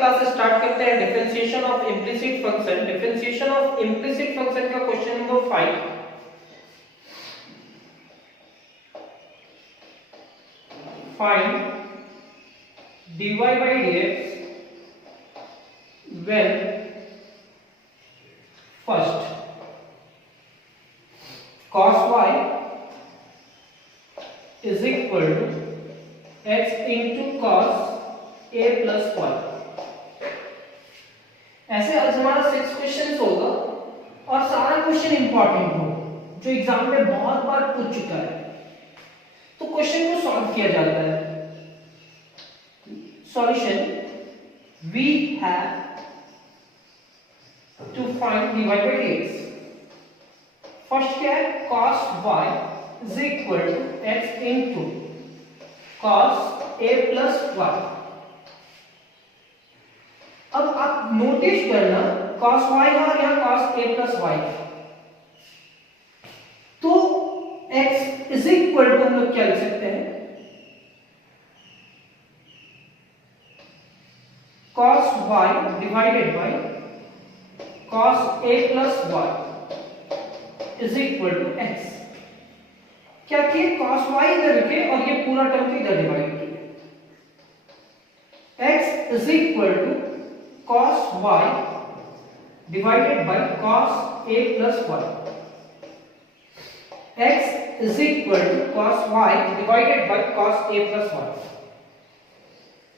Class start करते हैं differentiation of implicit function. Differentiation of implicit function का question number 5। Find dy by dx when first cos y is equal to x into cos a plus 1। ऐसे आज हमारा 6 question होगा और सारा question important हो जो एग्जाम में बहुत बार पूछ चुका है, तो क्वेश्चन को सॉल्व किया जाता है। Solution we have to find dy by dx। First क्या है, cos y is equal to x into cos a plus 1। अब आप नोटिस करना cos y है और यहाँ cos a plus y है, तो x is equal to हम लोग क्या लिख सकते हैं, cos y divided by cos a plus y is equal to x। क्या किए, cos y इधर रखे और ये पूरा टर्म इधर डिवाइड किए। x is equal to cos y divided by cos a plus 1। x is equal to cos y divided by cos a plus 1।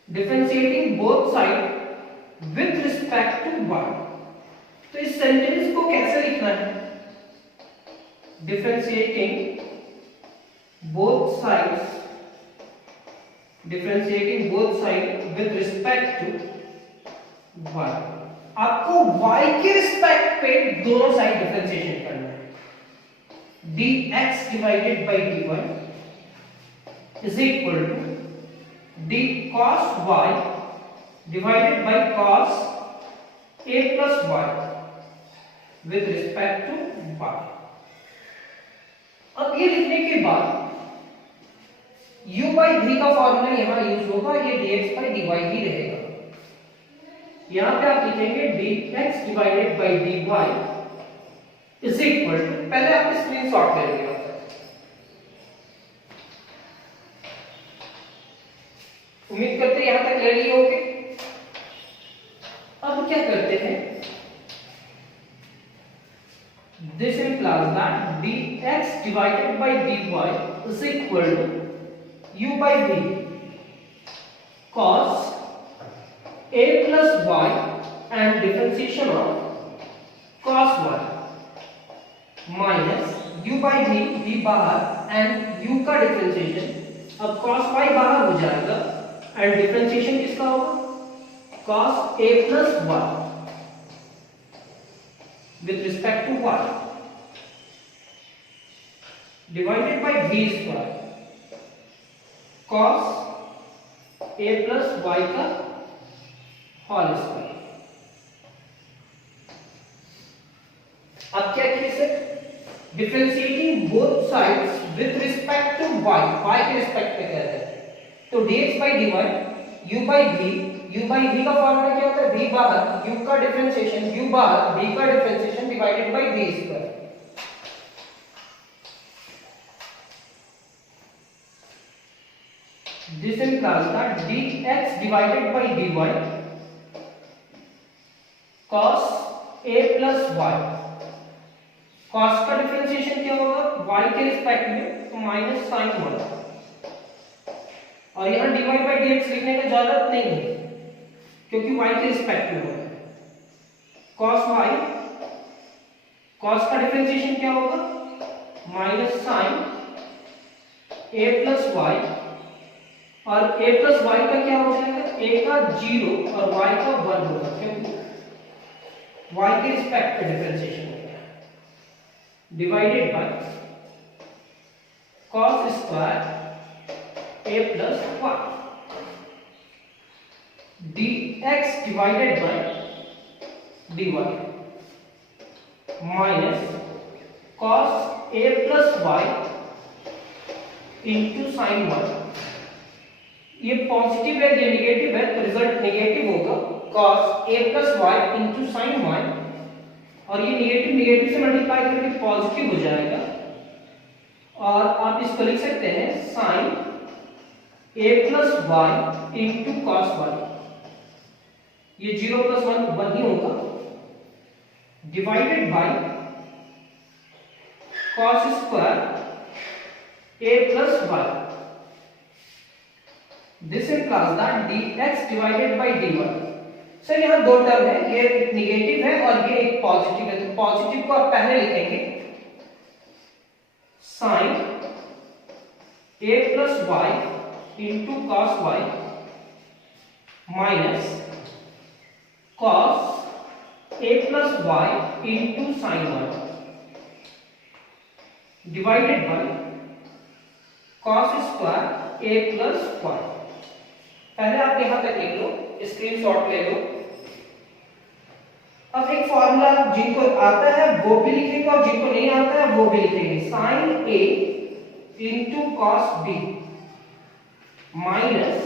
Differentiating both side with respect to y। तो इस sentence को कैसे लिखना है, differentiating both sides, differentiating both side with respect to y। आपको y के respect पे दोनों साइड डिफरेंशिएशन करना है। dx divided by dy is equal to d cos y divided by cos a plus y with respect to y। अब ये लिखने के बाद u by v का फॉर्मूला यहां यूज होगा, ये dx by dy ही रहेगा। यहां पे आप लिखेंगे dx divided by dy is equal to, पहले आप स्क्रीनशॉट ले लीजिए। उम्मीद करते हैं यहां तक रेडी होगे। अब क्या करते हैं, this implies that dx divided by dy is equal to u by v cos a plus y and differentiation of cos y minus u by v बाहर and u का डिफरेंशिएशन, अब cos y बाहर हो जाएगा and differentiation किसका होगा, cos a plus y with respect to y divided by v square cos a plus y का whole square. अब क्या किए sir, differentiating both sides with respect to y, y के रिस्पेक्ट पे कहते हैं, तो dx by dy u by v का फॉर्मूला क्या होता है, v बाहर u का डिफरेंशिएशन, u बाहर v का differentiation divided by v square. This implies that dx divided by dy cos a plus y, cos का डिफरेंशिएशन क्या होगा, y के रिस्पेक्ट में, तो माइनस साइन 1। और यहां dy by dx लिखने की जरूरत नहीं है क्योंकि y के रिस्पेक्ट में होगा। cos y, cos का डिफरेंशिएशन क्या होगा, minus sine a plus y, और a plus y का क्या हो जाएगा, a का 0 और y का 1 होगा क्योंकि y के रिस्पेक्ट पे डिफरेंशिएशन होगा, divided by cos square a plus 1 dx divided by dy minus cos a plus y into sin 1। ये पॉजिटिव है, ये नेगेटिव है, तो रिजल्ट नेगेटिव होगा। cos a plus y into sin y, और ये नेगेटिव नेगेटिव से मल्टीप्लाई करके पॉजिटिव हो जाएगा, और आप इसको लिख सकते हैं sin a plus y into cos y, ये 0 plus 1 ही होगा, divided by cos square a plus y. This implies that dx divided by dy. Sir यहाँ दो टर्म है, ये एक निगेटिव है और ये एक पॉजिटिव है, तो पॉजिटिव को आप पहले लिखेंगे sin a plus y into cos y minus cos a plus y into sin y divided by cos square a plus y. पहले आप यहां तक लिख लो, स्क्रीनशॉट ले लो। अब एक फॉर्मूला जिनको आता है वो भी लिखेंगे और जिनको नहीं आता है वो भी लिखेंगे, sin a into cos b minus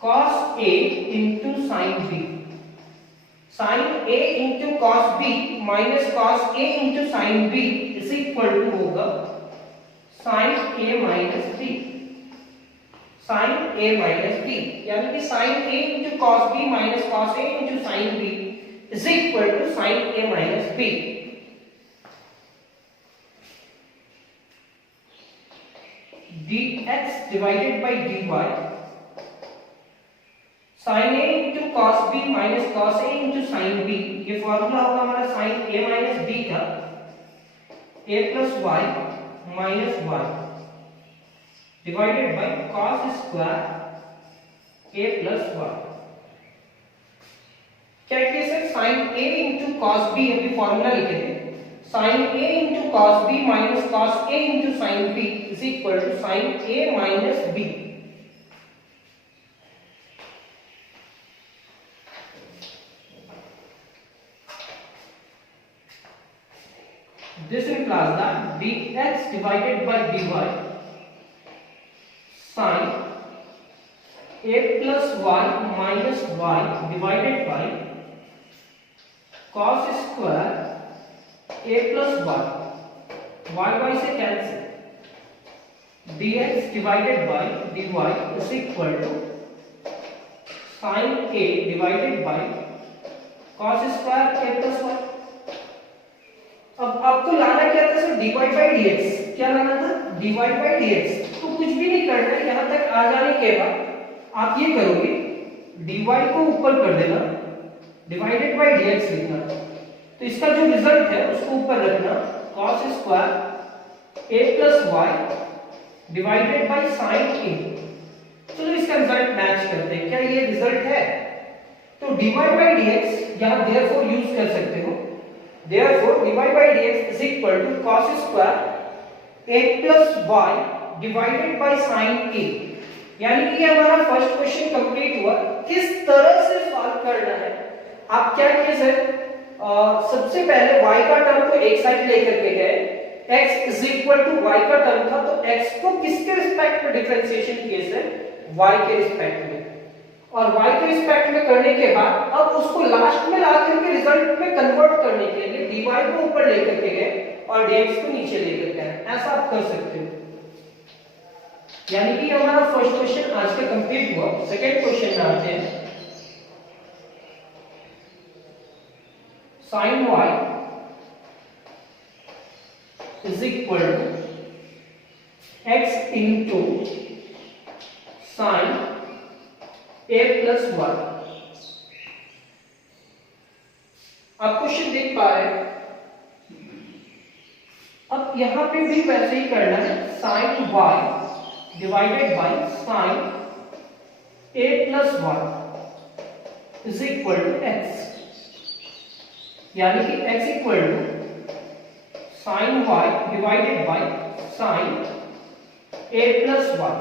cos a into sin b. sin a into cos b minus cos a into sin b is equal to होगा sin a minus b. sin a minus b, यानी कि sin a into cos b minus cos a into sin b is equal to sin a minus b. dx divided by dy, sin a into cos b minus cos a into sin b, ये formula होगा हमारा sin a minus b का, a plus y minus y divided by cos square a plus y. क्या किया sir, sin a into cos b, अभी formula लिखे थे, sin a into cos b minus cos a into sin b is equal to sin a minus b. This implies that dx divided by dy sin a plus y minus y divided by cos square a plus y से cancel, dx divided by dy is equal to sin a divided by cos square a plus y. अब आपको लाना क्या था sir, dy by dx, क्या लाना था, dy by dx, तो कुछ भी नहीं करना है, यहां तक आ जाने के बाद आप ये करोगे, dy को ऊपर कर देना, डिवाइडेड बाय dx लिखना, तो इसका जो रिजल्ट है उसको ऊपर रखना, cos square a plus y divided by sin a. चलो इसका रिजल्ट मैच करते हैं, क्या ये रिजल्ट है, तो dy by dx यहां therefore यूज कर सकते हो, therefore dy by dx is equal to cos square a plus y divided by sin a. यानी कि हमारा फर्स्ट क्वेश्चन कंप्लीट हुआ। किस तरह से सॉल्व करना है, आप क्या किए सर, सबसे पहले y का टर्म को एक साइड लेकर के गए, x is equal to y का टर्म था, तो x को किसके रिस्पेक्ट में डिफरेंशिएशन किए सर, y के रिस्पेक्ट में, और y के रिस्पेक्ट में करने के बाद अब उसको लास्ट में ला करके रिजल्ट में कन्वर्ट करने के लिए dy को ऊपर लेकर के गए और dx को नीचे लेकर के आए, ऐसा आप कर सकते हो। यानी कि हमारा फर्स्ट क्वेश्चन आज का कंप्लीट हुआ। सेकंड क्वेश्चन में आते हैं, sin y is equal to x into sin a plus y। आप क्वेश्चन देख पा रहे हैं, अब यहां पे भी वैसे ही करना है, sin y divided by sin a plus y is equal to x, यानी कि x equal to sin y divided by sin a plus y।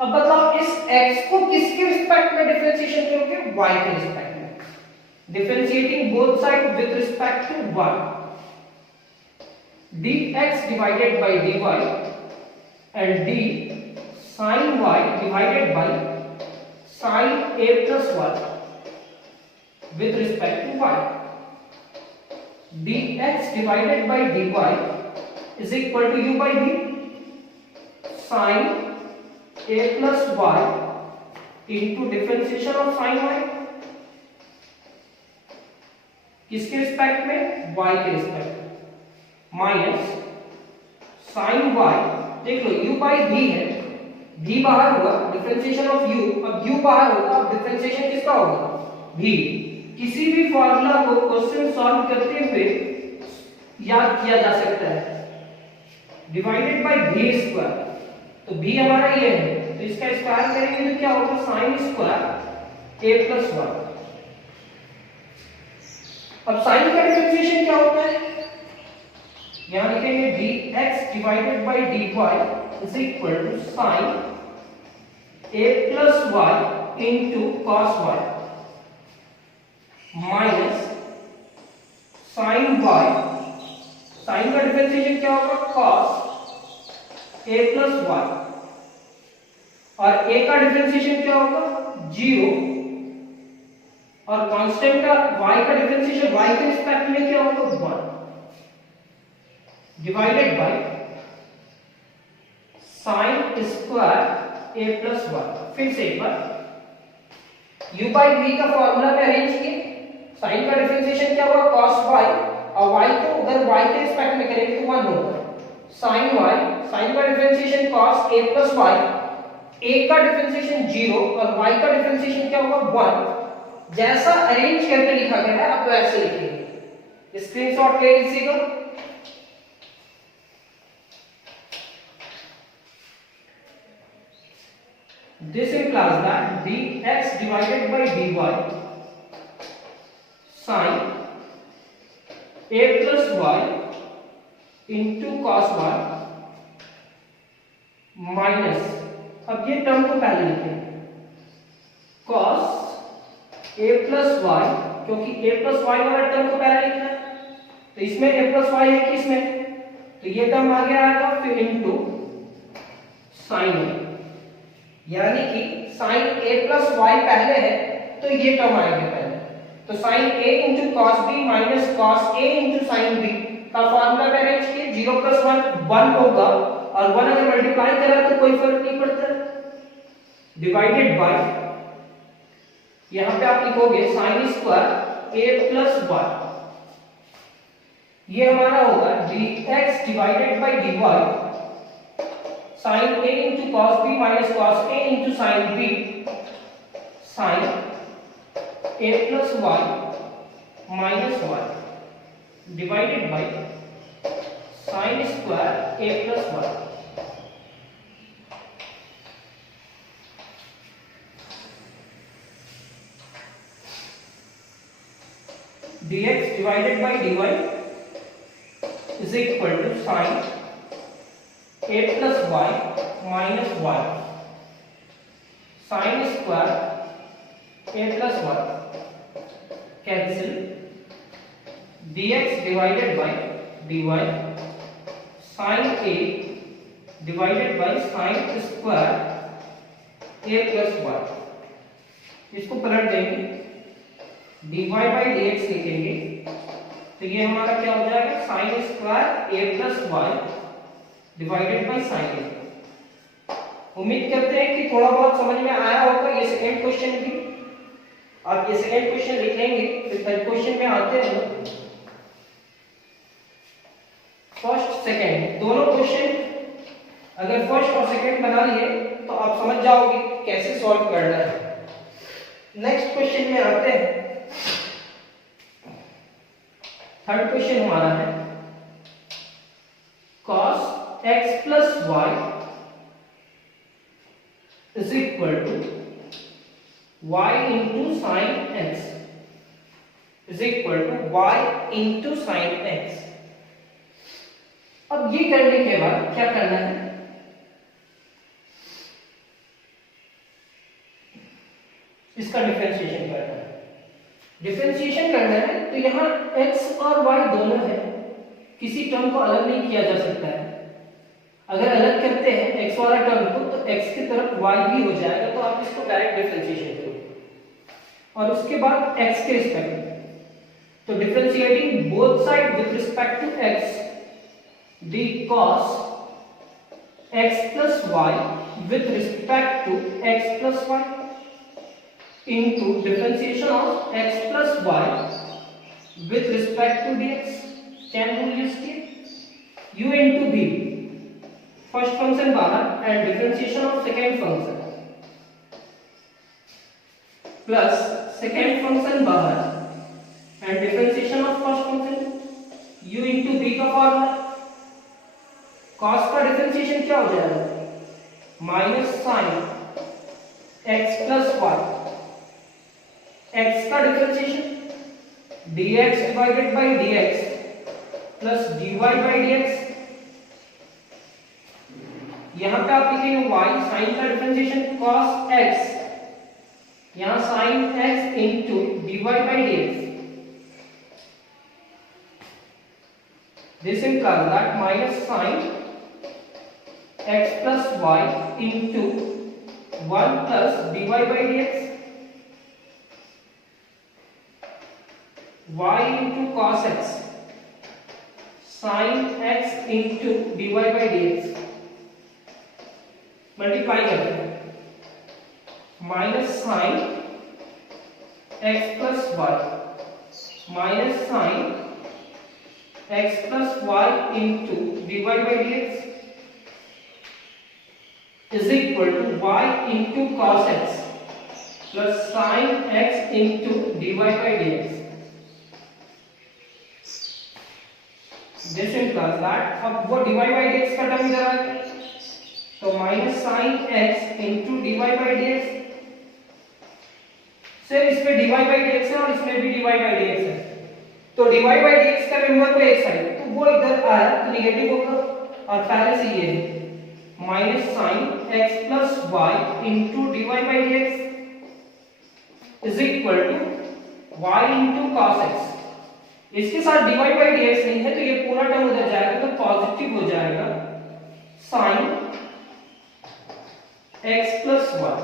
अब बताओ इस x को किसके रिस्पेक्ट में डिफरेंशिएशन करोगे, y के रिस्पेक्ट में, differentiating both side with respect to y, dx divided by dy and d sin y divided by sin a plus y with respect to y. dx divided by dy is equal to u by v sin a plus y into differentiation of sin y, किसके respect में, y के respect में, minus sin y, देख लो u by v है, v बाहर हुआ, differentiation of u, अब u बाहर होगा, अब डिफरेंशिएशन किसका होगा, v। किसी भी फॉर्मूला को क्वेश्चन सॉल्व करते हुए याद किया जा सकता है, डिवाइडेड बाय v स्क्वायर, तो v हमारा ये है, तो इसका स्क्वायर करेंगे तो क्या होगा, sin स्क्वायर a प्लस 1। अब sin का डिफरेंशिएशन क्या होता है, यहां लिखेंगे dx divided by dy is equal to sin a plus y into cos y minus sin y, sin का डिफरेंशिएशन क्या होगा, cos a प्लस y, और a का डिफरेंशिएशन क्या होगा, 0, और कांस्टेंट का y का डिफरेंशिएशन y के रिस्पेक्ट में क्या होगा, 1 divided by sin square a plus 1। फिर से एक बार u बाई v का फॉर्मूला में अरेंज किए, sin का डिफरेंशिएशन क्या होगा, cos y, और y को अगर y के रिस्पेक्ट में करेंगे तो 1 होगा, sin y, sin का differentiation cos a plus y, a का डिफरेंशिएशन 0 और y का डिफरेंशिएशन क्या होगा, 1। जैसा अरेंज करके लिखा गया है आप तो ऐसे लिखेंगे, स्क्रीनशॉट ले लीजिएगा। This implies that dx divided by dy sin a plus y into cos y minus, अब ये टर्म को पहले लिखेंगे, cos a plus y, क्योंकि a plus y वाला टर्म को पहले लिखना है, तो इसमें a plus y है किसमें, तो ये टर्म आगे आएगा, फिर इनटू sin a, यानी कि sin a plus y पहले है तो ये टर्म आएगा पहले, तो sin a into cos b minus cos a into sin b का फॉर्मूला में अरेंज किए, 0 plus 1 होगा, और 1 अगर मल्टीप्लाई करा तो कोई फर्क नहीं पड़ता, डिवाइडेड बाय, यहां पे आप लिखोगे sin स्क्वायर a plus 1, ये हमारा होगा dx divided by dy sin a into cos b minus cos a into sin b sin a plus y minus 1 divided by sin square a plus 1। dx divided by dy is equal to sin a plus y minus 1 sin square a plus 1 cancel, dx divided by dy sin a divided by sin square a plus 1, इसको पलट देंगे, dy by dx लिखेंगे तो ये हमारा क्या हो जाएगा, sin square a plus y divided by sin a। उम्मीद करते हैं कि थोड़ा बहुत समझ में आया होगा, ये सेकंड क्वेश्चन भी, आप ये सेकंड क्वेश्चन लिख लेंगे, फिर थर्ड क्वेश्चन में आते हैं। फर्स्ट सेकंड दोनों क्वेश्चन अगर फर्स्ट और सेकंड बना लिए तो आप समझ जाओगे कैसे सॉल्व करना है। नेक्स्ट क्वेश्चन में आते हैं, थर्ड क्वेश्चन हमारा है cos x plus y is equal to y into sin x is equal to y into sin x। अब ये करने के बाद क्या करना है, इसका डिफरेंशिएशन करना है। डिफरेंशिएशन करना है तो यहाँ x और y दोनों है, किसी टर्म को अलग नहीं किया जा सकता है। अगर अलग करते हैं x वाला टर्म को तो x की तरफ y भी हो जाएगा, तो आप इसको डायरेक्ट डिफरेंशिएशन करोगे। और उसके बाद x के रिस्पेक्ट में, तो differentiating both side with respect to x, d cos x plus y with respect to x plus y into differentiation of x plus y with respect to dx. Chain rule use किए, u into v first function बाहर and differentiation of second function plus second function बाहर and differentiation of first function u into v का formula, cos का differentiation क्या हो जाएगा, minus sine x plus y, x का differentiation dx divided by dx plus dy by dx, यहां पे आप लिखेंगे y sin का डिफरेंशिएशन cos x, यहां sin x into dy by dx. This implies that minus sin x plus y into 1 plus dy by dx, y into cos x sin x into dy by dx, multiply करते हैं, minus sine x plus y minus sine x plus y into d y by d x is equal to y into cos x plus sine x into d y by d x. This implies that अब वो dy by dx का term इधर आ गया, तो minus sine x into dy by dx, सिर्फ इसमें dy by dx है और इसमें भी dy by dx है, तो dy by dx का मेंबर को एक साइड, तो वो इधर आया तो नेगेटिव होगा, और पहले से ये minus sine x plus y into dy by dx is equal to y into cos x. इसके साथ dy by dx नहीं है तो ये पूरा टर्म उधर जाएगा तो पॉजिटिव हो जाएगा साइन x प्लस वाई.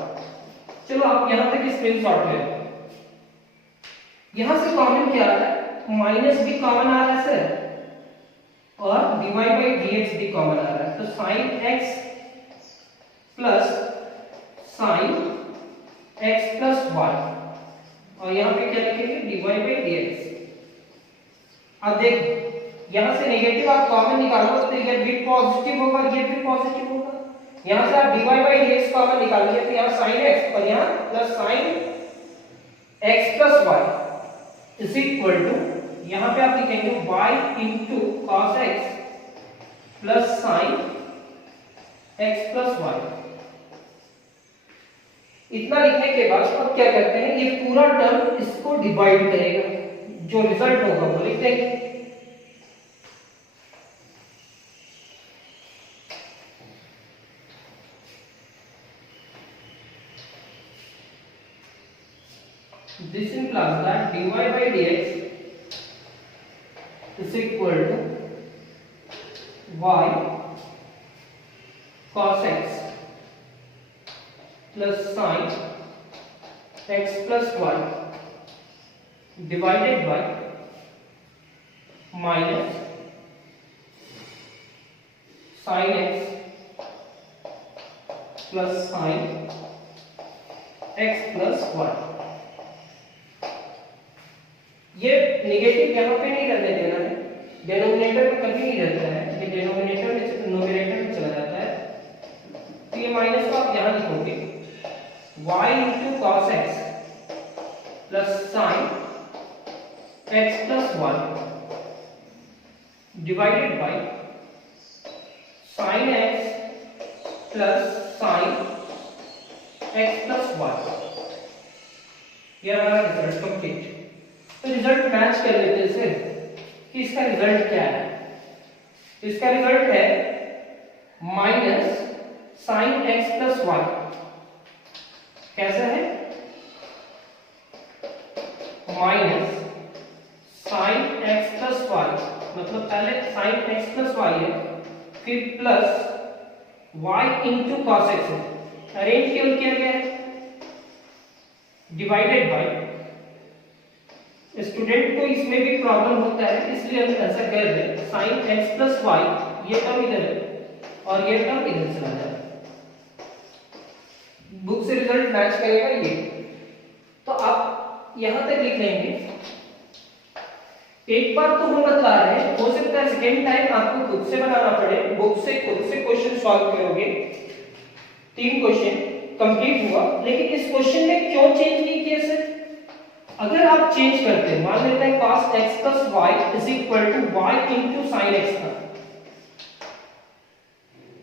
चलो आप यहां तक स्क्रीनशॉट ले लो. यहां से कॉमन क्या आ रहा है, माइनस भी कॉमन आ रहा है सर और dy by dx भी कॉमन आ रहा है, तो sine x plus sine x plus y और यहां पे क्या लिखेंगे dy by dx. अब देखो यहां से नेगेटिव आप कॉमन निकालो तो ये भी पॉजिटिव होगा, ये भी पॉजिटिव होगा. यहां से आप dy by dx कॉमन निकालोगे तो यहां sin x और यहां plus sin x plus y is equal to, यहां पे आप लिखेंगे y into cos x plus sin x plus y. इतना लिखने के बाद अब क्या करते हैं, ये पूरा टर्म इसको डिवाइड करेगा, जो रिजल्ट होगा वो लिख देंगे. This implies that dy by dx is equal to y cos x plus sin x plus y divided by minus sin x plus sin x plus y. ये नेगेटिव यहाँ पे नहीं रहने देना है, डेनोमिनेटर में कभी नहीं रहता है, ये डेनोमिनेटर में न्यूमरेटर में चला जाता है, तो ये माइनस को आप यहाँ लिखोगे y into cos x plus sin x plus y divided by sin x plus sin x plus y. ये हमारा रिजल्ट कंप्लीट. तो रिजल्ट मैच कर लेते हैं इसे कि इसका रिजल्ट क्या है. इसका रिजल्ट है minus sine x plus y. कैसा है, minus sine x plus y, मतलब पहले साइन एक्स प्लस वाई है फिर plus y into cos x है, अरेंज केवल किया गया है, डिवाइडेड बाय स्टूडेंट को इसमें भी प्रॉब्लम होता है, इसलिए हम ऐसा कर रहे हैं sin x प्लस वाई, ये टर्म इधर है और ये टर्म इधर चला जाए, बुक से रिजल्ट मैच करेगा ये। तो आप यहां तक लिख लेंगे। एक बार तो हम बता रहे हैं, हो सकता है सेकेंड टाइम आपको खुद से बनाना पड़े, बुक से खुद से क्वेश्चन सॉल्व करोगे। 3 क्वेश्चन कंप्लीट हुआ, लेकिन इस क्वेश्चन में क्यों चेंज नहीं किया सर? अगर आप चेंज करते हैं, मान लेते हैं cos x plus y is equal to y into sin x का,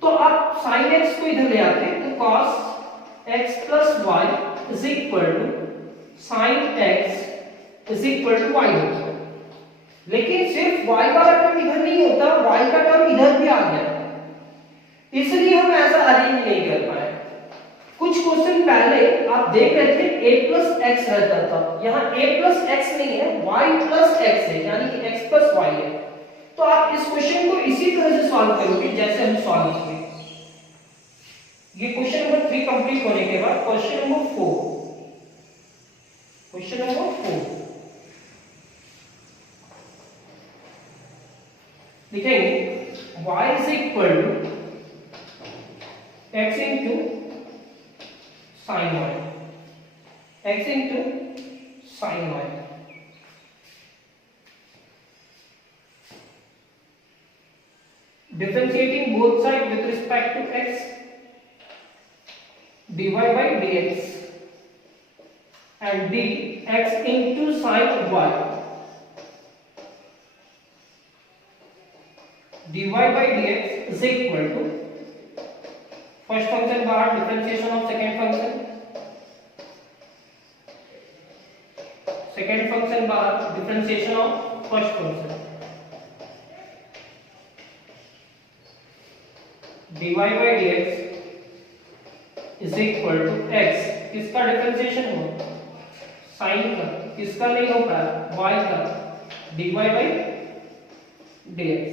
तो आप sin x को इधर ले आते हैं, तो cos x plus y is equal to sin x is equal to y होता है। लेकिन सिर्फ y वाला टर्म इधर नहीं होता, y का टर्म इधर भी आ गया, इसलिए हम ऐसा अरेंज नहीं कर पाए। कुछ क्वेश्चन पहले आप देख रहे थे a प्लस एक्स रहता था, यहाँ a प्लस एक्स नहीं है, y प्लस एक्स है, यानी कि x प्लस y है। तो आप इस क्वेश्चन को इसी तरह से सॉल्व करोगे जैसे हम सॉल्व किए। ये क्वेश्चन नंबर 3 कंप्लीट होने के बाद क्वेश्चन नंबर 4, क्वेश्चन नंबर 4 लिखेंगे y is equal to x into sin y, x into sin y। Differentiating both sides with respect to x, dy by dx and dx into sin y, dy by dx is equal to first function बाहर, differentiation of second function, second function बाहर, differentiation of first function, dy by dx is equal to x, किसका differentiation हो? sin का, किसका नहीं होगा? y का, dy by dx,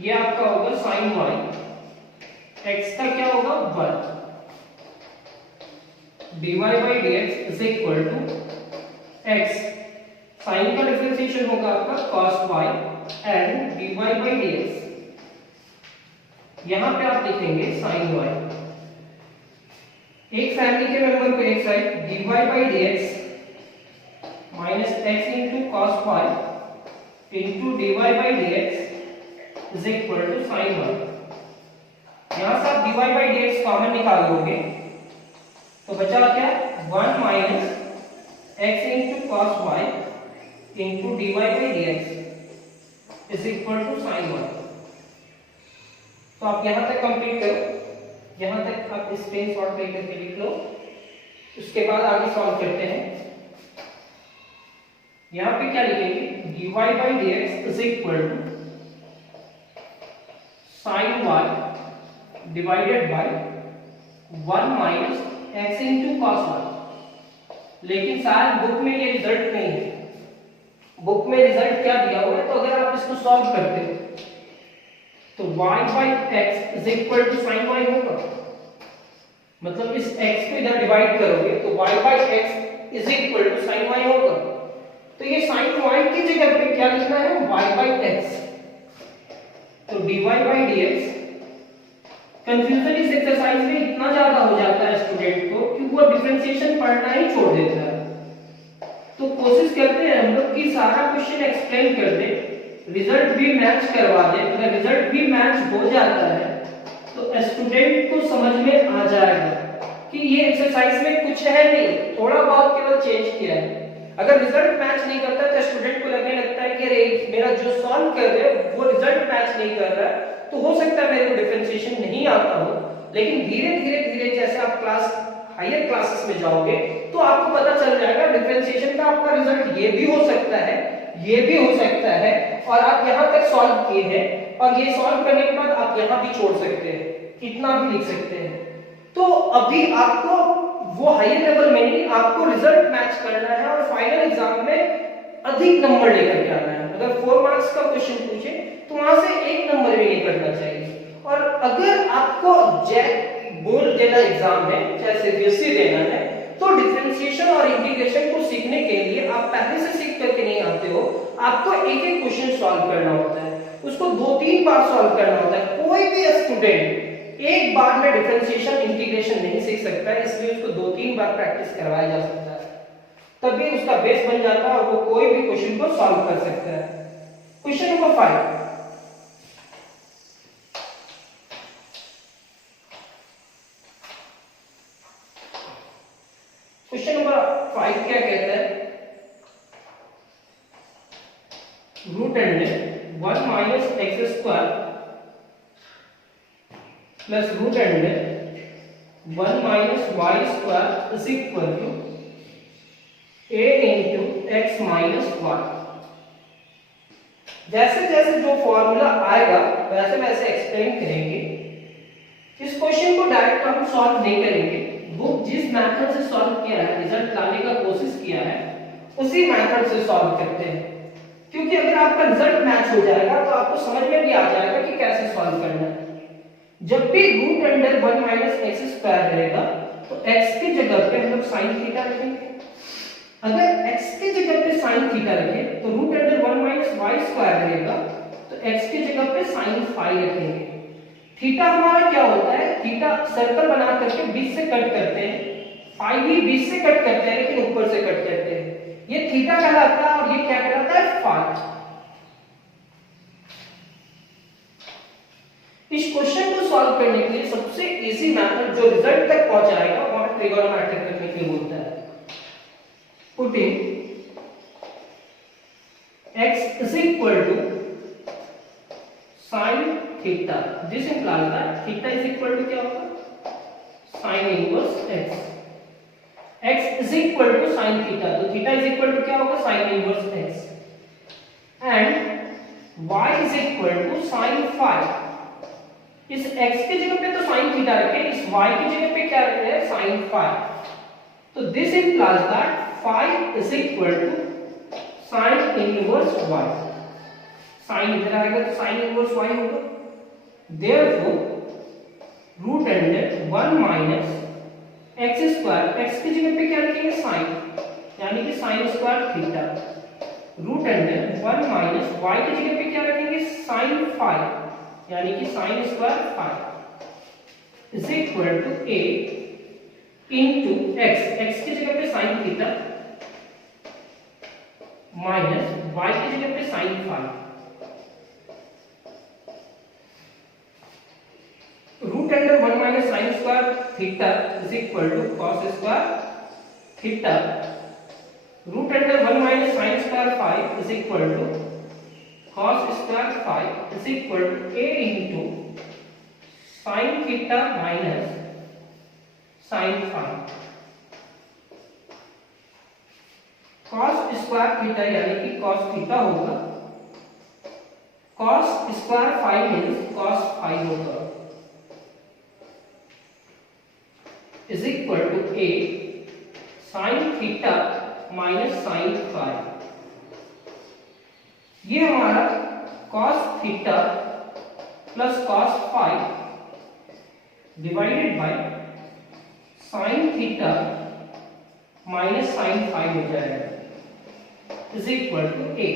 ये आपका होगा sin y, x का क्या होगा? 1, dy by dx is equal to x, sin का डिफरेंशिएशन होगा आपका cos y and dy by dx, यहां पे आप लिखेंगे sin y। एक फैमिली के मेंबर को एक side dy by dx minus x into cos y into dy by dx is equal to sin y। यहां से आप dy by dx कॉमन निकाल दोगे तो बचा क्या? 1 minus x into cos y into dy by dx is equal to sin y। तो आप यहां तक कंप्लीट करो, यहां तक आप स्क्रीन शॉट पे करके लिख लो, उसके बाद आगे सॉल्व करते हैं। यहां पे क्या लिखेंगे? dy by dx is equal to sin y divided by 1 minus x into cos y। लेकिन शायद बुक में ये रिजल्ट नहीं है, बुक में रिजल्ट क्या दिया हुआ है? तो अगर आप इसको सॉल्व करते हो तो y by x is equal to sin y होगा, मतलब इस x को इधर डिवाइड करोगे तो y by x is equal to sin y होगा। तो ये sin y की जगह पे क्या लिखना है? y by x। तो dy by dx, कंफ्यूजन इस एक्सरसाइज में इतना ज्यादा हो जाता है स्टूडेंट को कि वो डिफरेंशिएशन पढ़ना ही छोड़ देता है। तो कोशिश करते हैं हम लोग कि सारा क्वेश्चन एक्सप्लेन कर दे, रिजल्ट भी मैच करवा दे। अगर रिजल्ट भी मैच हो जाता है तो स्टूडेंट को समझ में आ जाएगा कि ये एक्सरसाइज में कुछ है नहीं, थोड़ा बहुत केवल चेंज किया है। अगर रिजल्ट मैच नहीं करता तो स्टूडेंट को लगने लगता है कि अरे मेरा जो सॉल्व कर रहे हैं वो रिजल्ट मैच नहीं कर रहा है, तो हो सकता है मेरे को डिफरेंशिएशन नहीं आता हो। लेकिन धीरे धीरे धीरे जैसे आप क्लास हायर क्लासेस में जाओगे तो आपको पता चल जाएगा डिफरेंशिएशन का आपका रिजल्ट ये भी हो सकता है, ये भी हो सकता है, और आप यहाँ तक सॉल्व किए हैं और ये सॉल्व करने के बाद आप यहाँ भी छोड़ सकते हैं, इतना भी लिख सकते हैं। तो अभी आपको वो हायर लेवल में नहीं, आपको रिजल्ट मैच करना है और फाइनल एग्जाम में अधिक नंबर लेकर के आना है। अगर 4 मार्क्स का क्वेश्चन पूछे तो वहां से 1 नंबर भी नहीं कटना चाहिए। और अगर आपको बोर्ड देना एग्जाम है, चाहे सीबीएसई देना है, तो डिफरेंशिएशन और इंटीग्रेशन को सीखने के लिए आप पहले आपको एक एक क्वेश्चन सॉल्व करना होता है, उसको 2-3 बार सॉल्व करना होता है। कोई भी स्टूडेंट एक बार में डिफरेंशिएशन इंटीग्रेशन नहीं सीख सकता है, इसलिए उसको 2-3 बार प्रैक्टिस करवाया जा सकता है, तभी उसका बेस बन जाता है और वो कोई भी क्वेश्चन को सॉल्व कर सकता है। क्वेश्चन नंबर 5, क्वेश्चन नंबर 5 क्या कहता है, root under 1 minus x square plus root under 1 minus y square is equal to a into x minus y. जैसे जैसे जो फॉर्मूला आएगा वैसे वैसे एक्सप्लेन करेंगे। इस क्वेश्चन को डायरेक्ट हम सॉल्व नहीं करेंगे, वो जिस मेथड से सॉल्व किया है, रिजल्ट लाने का कोशिश किया है, उसी मेथड से सॉल्व करते हैं। क्योंकि अगर आपका रिजल्ट मैच हो जाएगा तो आपको समझ में भी आ जाएगा कि कैसे सॉल्व करना है। जब भी root under 1 minus x square रहेगा तो x की जगह पे हम लोग sin थीटा रखेंगे। अगर x की जगह पे sin थीटा रखें तो root under 1 minus y square रहेगा तो x की जगह पे sin फाई रखेंगे। थीटा हमारा क्या होता है, थीटा सर्कल बना करके बीच से कट करते हैं, फाई भी बीच से कट करते हैं लेकिन ऊपर से कट करते हैं, ये थीटा कहलाता है और ये क्या कहलाता है, फाई। इस क्वेश्चन को सॉल्व करने के लिए सबसे इजी मेथड जो रिजल्ट तक पहुंचाएगा वह ट्रिगोनोमेट्रिक टेक्निक बोलता है। Putting x is equal to sin theta, this implies that theta is equal to क्या होगा, sin inverse x। x is equal to sin theta, तो theta is equal to क्या होगा, sin inverse x and y is equal to sin phi। इस x की जगह पे तो sin थीटा रखे, इस y की जगह पे क्या रख रहे हैं, sin phi। तो this implies that phi is equal to sin inverse y। sin इधर आएगा तो sin inverse y होगा। therefore root under 1 minus x square, x की जगह पे क्या रखेंगे, sin, यानी कि sin square theta. Root under 1 minus y की जगह पे क्या रखेंगे, sin phi, यानी कि sin square phi is equal to a into x की जगह पे sin थीटा माइनस y की जगह पे sin phi। Root under 1 minus sin square theta is equal to cos square theta. Root under 1 minus sin square phi is equal to cos square phi is equal to a into sin theta minus sin phi। cos square theta यानी कि cos theta होगा, cos square phi means cos phi होगा, is equal to a sin theta minus sin phi। ये हमारा cos theta plus cos phi divided by sin theta minus sin phi हो जाएगा, is equal to a।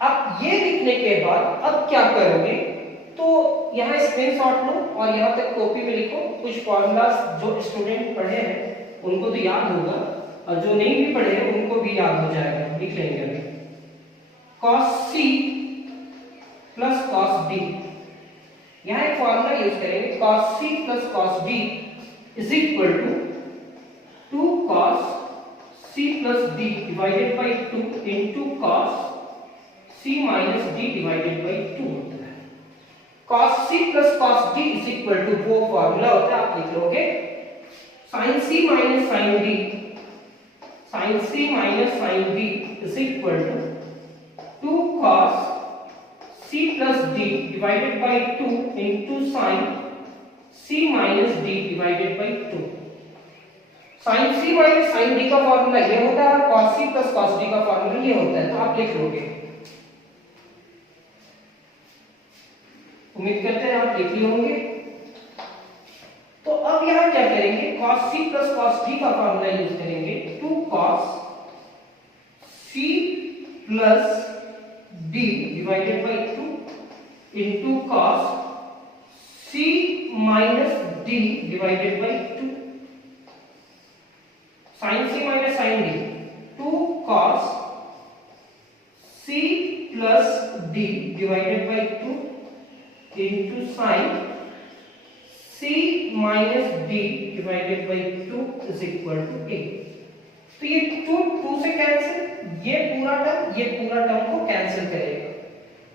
अब ये लिखने के बाद अब क्या करोगे, तो यहाँ स्क्रीनशॉट लो और यहाँ तक कॉपी में लिखो। कुछ फॉर्मूलास जो स्टूडेंट पढ़े हैं उनको तो याद होगा और जो नहीं भी पढ़े हैं उनको भी याद हो जाएगा, लिख लेंगे अभी। cos c plus cos d, यहाँ एक फॉर्मूला यूज करेंगे, cos c plus cos d is equal to 2 cos c plus d divided by 2 into cos c minus d divided by 2 होता है। cos c plus cos d is equal to वो formula होता है, आप लिख लोगे sin c minus sin d, sin c minus sin d is equal to 2 cos c plus d divided by 2 into sin c minus d divided by 2। sin c minus sin d का formula ये होता है, cos c plus cos d का formula ये होता है, तो आप लिख लोगे। उम्मीद करते हैं आप लिख लिए होंगे। तो अब यहां क्या करेंगे, cos c plus cos d का फॉर्मूला यूज करेंगे, 2 cos c plus d divided by 2 into cos c minus d divided by 2, sine c minus sine d, 2 cos c plus d divided by 2 into sine c minus d divided by 2 is equal to a। तो ये 2 से cancel, ये पूरा term को cancel करेगा।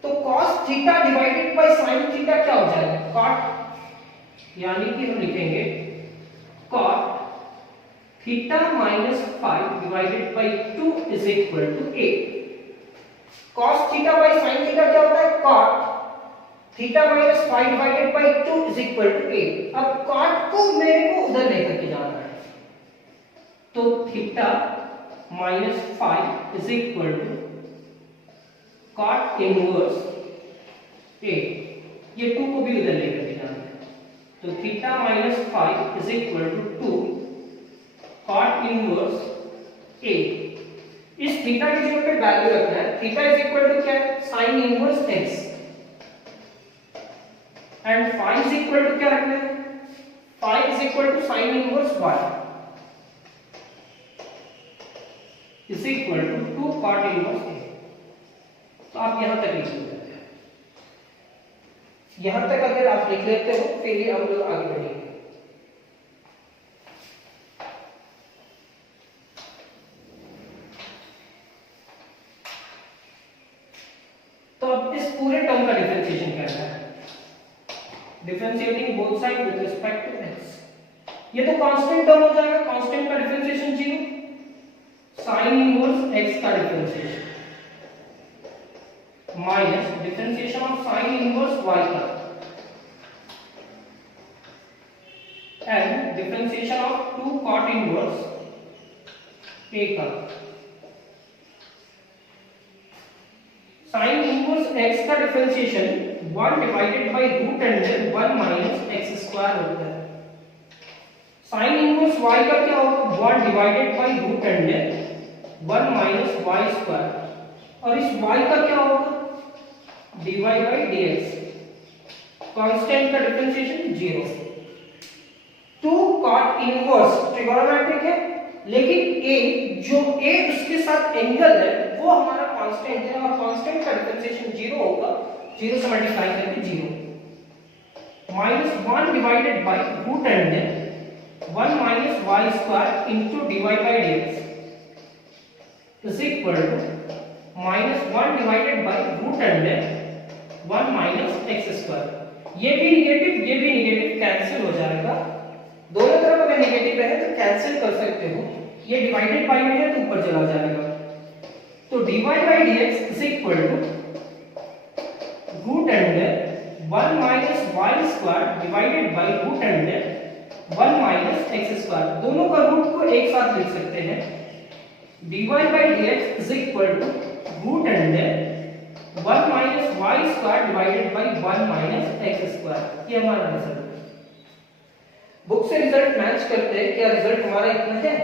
तो cos theta divided by sin theta क्या हो जाएगा, cot, यानी कि हम लिखेंगे cot theta minus 5 divided by 2 is equal to a। cos theta by sin theta क्या होता है, cot theta minus 5 divided by 2 is equal to a। अब cot को मेरे को उधर लेकर के जाना है, तो theta minus 5 is equal to cot inverse a, ये 2 को भी उधर लेकर के जाना है, तो theta minus 5 is equal to 2 cot inverse a। इस थीटा की जगह पे वैल्यू रखना है, थीटा इज इक्वल टू क्या है, sine inverse x, and phi is equal to क्या रखना है, phi is equal to sine inverse y is equal to 2 cot inverse a। तो आप यहां तक लिख लेते हैं, यहां तक अगर आप लिख लेते हो फिर ही हम लोग आगे बढ़ेंगे। तो अब इस पूरे टर्म का डिफरेंशिएशन करना है, differentiating both side with respect to x। ये तो कांस्टेंट टर्म हो जाएगा, कांस्टेंट का डिफरेंशिएशन 0, साइन इनवर्स x का differentiation minus differentiation of sine inverse y का and differentiation of 2 cot inverse a का। साइन इनवर्स x का differentiation 1 divided by root under 1 minus x square होता है। Sine inverse y का क्या होगा, 1 divided by root under 1 minus y square, और इस y का क्या होगा, dy by dx, कांस्टेंट का डिफरेंशिएशन 0। 2 cot इनवर्स ट्रिगोनोमेट्रिक है, लेकिन a जो a उसके साथ एंगल है वो हमारा कांस्टेंट है, और कांस्टेंट का डिफरेंशिएशन 0 होगा, 0 से मल्टीप्लाई करके 0 minus 1 divided by root under 1 minus y square into dy by dx is equal to minus 1 divided by root under 1 minus x square. ये भी निगेटिव कैंसिल हो जाएगा, दोनों तरफ अगर निगेटिव रहे तो कैंसिल कर सकते हो, ये डिवाइडेड बाय में है तो ऊपर चला जाएगा, तो dy by dx is equal to root under 1 minus y square divided by root under 1 minus x square. दोनों का रूट को एक साथ लिख सकते हैं, dy by dx is equal to root under 1 minus y square divided by 1 minus x square. ये हमारा रिजल्ट है। बुक से रिजल्ट मैच करते हैं, क्या रिजल्ट हमारा इतना है?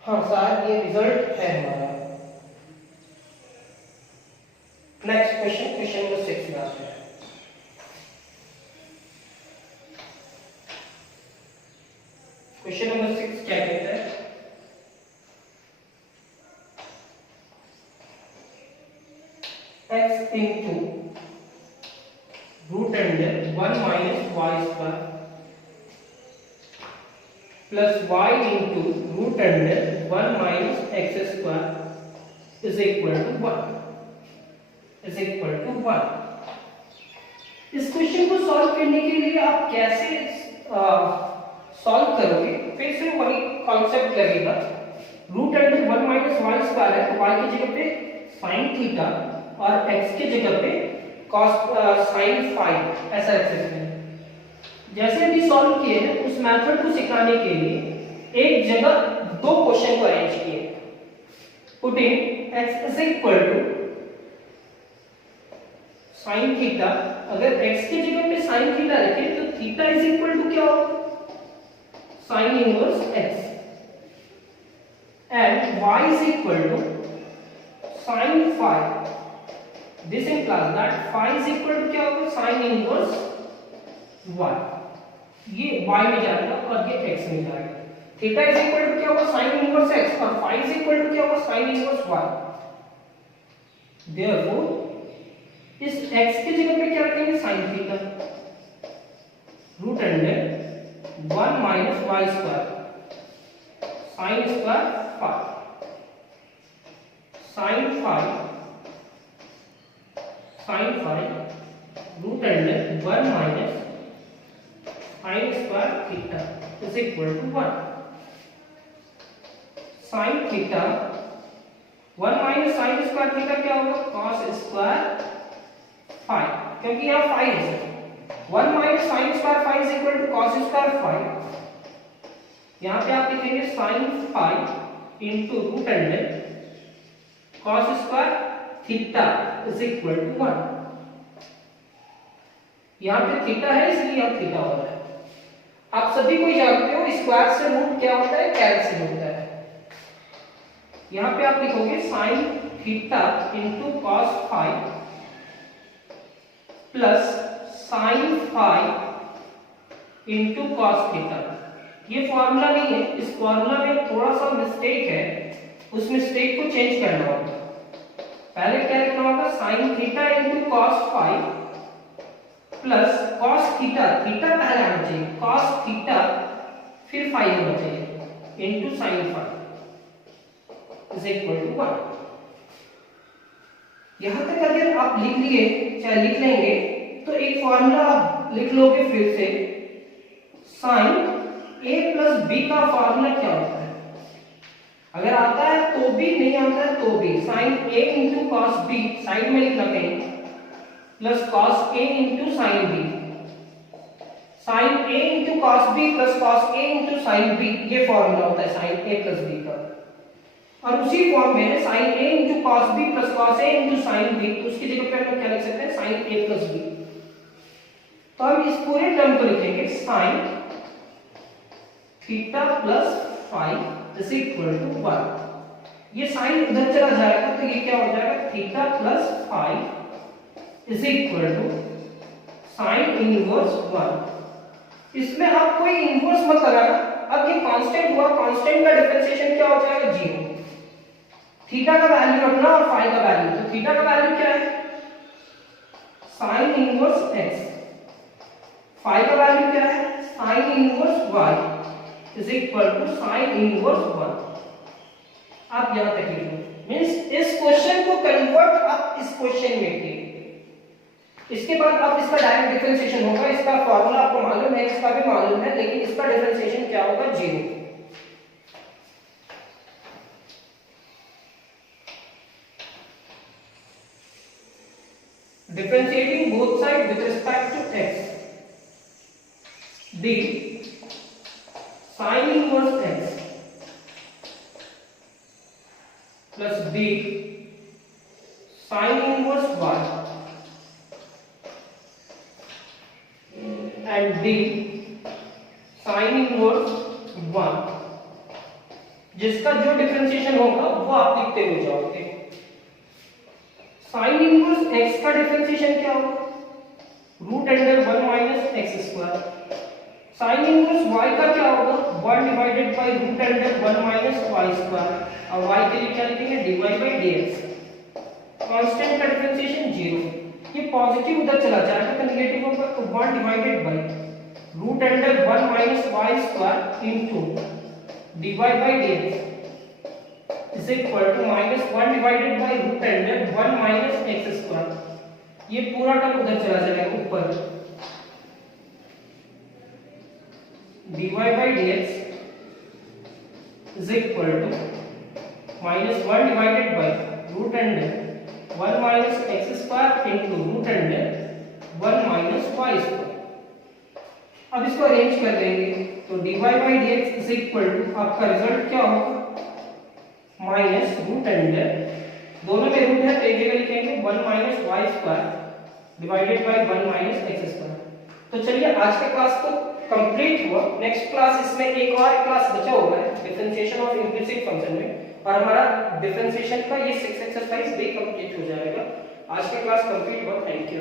हाँ सर, ये रिजल्ट है हमारा। नेक्स्ट क्वेश्चन, क्वेश्चन नंबर 6 में आते हैं। क्वेश्चन नंबर 6 क्या कहता है? x into root under 1 minus y square plus y into root under 1 minus x square is equal to 1 is equal to 1। इस क्वेश्चन को सॉल्व करने के लिए आप कैसे सॉल्व करोगे? फिर से वही कॉन्सेप्ट लगेगा, root under 1 minus y square है तो y की जगह पे sin थीटा और x की जगह पे cos sin phi ऐसा रख सकते हैं। जैसे भी सॉल्व किए हैं उस मेथड को सिखाने के लिए एक जगह दो क्वेश्चन को अरेंज किए। Putting x is equal to sine theta, अगर x की जगह पे साइन थीटा रखें तो थीटा इज इक्वल टू क्या होगा, sine inverse x, and y is equal to sine phi. This implies that phi is equal to क्या होगा, साइन इनवर्स y। ये y में जाएगा और ये x में जाएगा। थीटा इज इक्वल टू क्या होगा, साइन इनवर्स x, और फाई इज इक्वल टू क्या होगा, साइन इनवर्स y। देयरफॉर इस x की जगह पे क्या रखेंगे, sine theta, root under 1 minus y square sine square phi, sine phi root under 1 minus sine square theta is equal to 1। Sine theta 1 minus sine square theta क्या होगा, cos square phi, क्योंकि यहाँ phi है। 1 minus sine square phi is equal to cos square phi. यहाँ पे आप लिखेंगे sine phi into root under cos square theta is equal to 1। यहाँ पे थीटा है इसलिए यहाँ थीटा हो रहा है। आप सभी को जानते हो स्क्वायर से रूट क्या होता है, कैंसिल होता है। यहाँ पे आप लिखोगे sine theta into cos phi plus sine phi into cos theta. ये फॉर्मूला नहीं है, इस फॉर्मूला में थोड़ा सा मिस्टेक है, उस मिस्टेक को चेंज करना होगा। पहले क्या लिखना होगा, sine theta into cos phi plus cos theta, theta पहले आना चाहिए, कॉस थीटा फिर फाई होना चाहिए into sine phi is equal to 1। यहां तक अगर आप लिख लिए, चाहे लिख लेंगे, तो एक फॉर्मूला आप लिख लोगे फिर से, साइन a प्लस बी का फॉर्मूला क्या होता है। अगर आता है तो भी, नहीं आता है तो भी, sine a into cos b side में लिखना कहीं, plus cos a into sine b, sine a into cos b plus cos a into sine b, ये फॉर्मूला होता है साइन a प्लस बी का। और उसी फॉर्म में है sine a into cos b plus cos a into sine b, तो उसकी जगह पे हम क्या लिख सकते हैं, साइन a प्लस बी। तो हम इस पूरे टर्म को लिखेंगे sine theta plus phi is equal to 1। ये साइन उधर चला जाएगा तो ये क्या हो जाएगा, theta plus phi is equal to sine inverse 1। इसमें आप कोई इनवर्स मत लगाना। अब ये कांस्टेंट हुआ, कांस्टेंट का डिफरेंशिएशन क्या हो जाएगा, 0। थीटा का वैल्यू रखना और फाई का वैल्यू, तो थीटा का वैल्यू क्या है, साइन इनवर्स x, फाई का वैल्यू क्या है, sine inverse y is equal to sine inverse 1। आप यहां तक लिखो, मींस इस क्वेश्चन को कन्वर्ट आप इस क्वेश्चन में किए। इसके बाद अब इसका डायरेक्ट डिफरेंशिएशन होगा। इसका फार्मूला आपको मालूम है, इसका भी मालूम है, लेकिन इसका डिफरेंशिएशन क्या होगा, 0। Differentiating both sides with respect to x, d sin inverse x plus b sin inverse y and d sin inverse 1, जिसका जो डिफरेंशिएशन होगा वो आप लिखते हुए जाओगे। साइन इनवर्स x का डिफरेंशिएशन क्या होगा, root under 1 minus x square. Sine inverse y का क्या होगा, 1 divided by root under 1 minus y square, और y के लिए क्या लिखेंगे, dy बाय dx। कांस्टेंट का डिफरेंशिएशन 0। ये पॉजिटिव उधर चला जाएगा तो नेगेटिव होगा, तो 1 divided by root under 1 minus y square into dy by dx is equal to -1 divided by root under 1 minus x square। ये पूरा टर्म उधर चला जाएगा ऊपर, dy by dx is equal to -1 divided by root under 1 minus x square into root under 1 minus y square। अब इसको arrange कर देंगे तो dy by dx is equal to आपका रिजल्ट क्या होगा, माइनस रूट अंडर, दोनों में रूट है तो एक जगह लिखेंगे 1 minus y square divided by 1 minus x square. तो चलिए आज का क्लास तो कंप्लीट हुआ। नेक्स्ट क्लास इसमें एक और क्लास बचा हुआ है डिफरेंशिएशन ऑफ इम्प्लिसिट फंक्शन में, और हमारा डिफरेंशिएशन का ये 6 एक्सरसाइज भी कंप्लीट हो जाएगा। आज का क्लास कंप्लीट हुआ। Thank you.